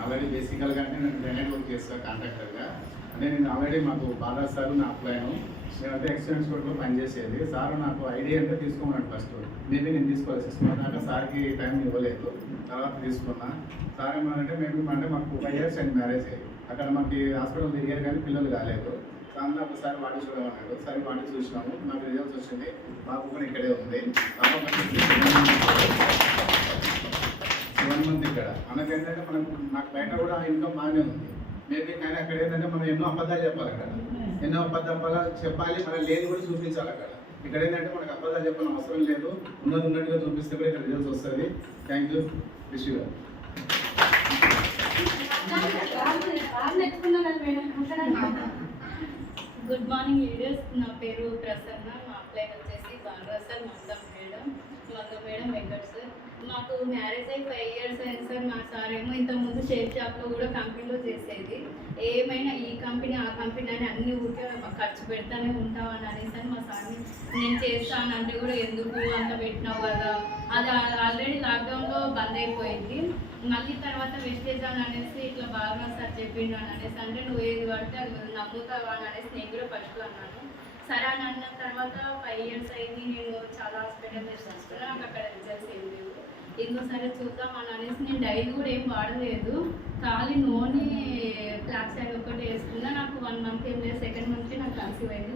Already బేసికల్గా అంటే నేను గ్రానైట్ వర్క్ చేస్తాను కాంట్రాక్టర్గా. అంటే నేను ఆల్రెడీ మాకు బాగా సార్ నా అప్లైను నేనంటే ఎక్స్పీరియన్స్ కోర్టులో పనిచేసేది. సార్ నాకు ఐడియా అంటే తీసుకోమన్నాడు ఫస్ట్. మేబీ నేను తీసుకోవాలి 6 months దాకా సార్కి టైం ఇవ్వలేదు. తర్వాత తీసుకున్నా. సార్ ఏమన్నారంటే మేబీ అంటే మాకు 5 years అయింది మ్యారేజ్ అయ్యి. అక్కడ మాకు హాస్పిటల్ తిరిగారు కానీ పిల్లలు కాలేదు. సార్ని ఒకసారి వాడి చూడమన్నాడు. సరే వాడి చూసినాము. నాకు రిజల్ట్స్ వచ్చింది. బాబు కూడా ఇక్కడే ఉంది. 1 month ఇక్కడ. మనకి ఏంటంటే నాకు బయట కూడా ఇన్కమ్ బాగానే ఉంది మేబీ. కానీ అక్కడ ఏంటంటే మనం ఎన్నో అబద్ధాలు చెప్పాలి. అక్కడ ఎన్నో అబద్ధాలు చెప్పాలి, మనం లేని కూడా చూపించాలి. అక్కడ ఇక్కడ ఏంటంటే మనకు అబద్ధాలు చెప్పాలని అవసరం లేదు. ఉన్నట్టుగా చూపిస్తే కూడా ఇక్కడ రిజల్ట్స్ వస్తుంది. Thank you. Wish you. Good morning leaders. నా పేరు ప్రసన్న. మా అప్లై వచ్చేసి బాలరాజర్ మొత్తం మేడం వెంకట్ సార్. మాకు మ్యారేజ్ అయ్యి 5 years అయింది సార్. మా సార్ ఏమో ఇంతకుముందు షేప్ షాప్లో కూడా కంపెనీలో చేసేది. ఏమైనా ఈ కంపెనీ ఆ కంపెనీ అని అన్ని ఊరికే ఖర్చు పెడతానే ఉంటామని అనేసి మా సార్ని నేను చేస్తానంటే కూడా ఎందుకు అంత పెట్టినావు కదా, అది ఆల్రెడీ లాక్డౌన్లో బంద్ అయిపోయింది. మళ్ళీ తర్వాత వెస్టేజ్ అని అనేసి ఇట్లా బాగా సార్ చెప్పిండు అని అనేసి అంటే నువ్వు ఏది పడితే అది నమ్ముతావా అని అనేసి నేను కూడా ఫస్ట్ అన్నాను. సరే అని అన్న తర్వాత 5 years అయింది. నేను చాలా హాస్పిటల్ చూసుకున్నాను. నాకు అక్కడ రిజల్ట్స్ ఏం లేవు. ఇంకోసారి చూద్దాం అని అనేసి నేను డైలీ కూడా ఏం వాడలేదు. ఖాళీ నూనె ఫ్లాక్స్ సైడ్ ఒకటి వేసుకున్నా. నాకు 1 month ఏం లేదు. 2nd month నాకు కన్సీవ్ అయింది.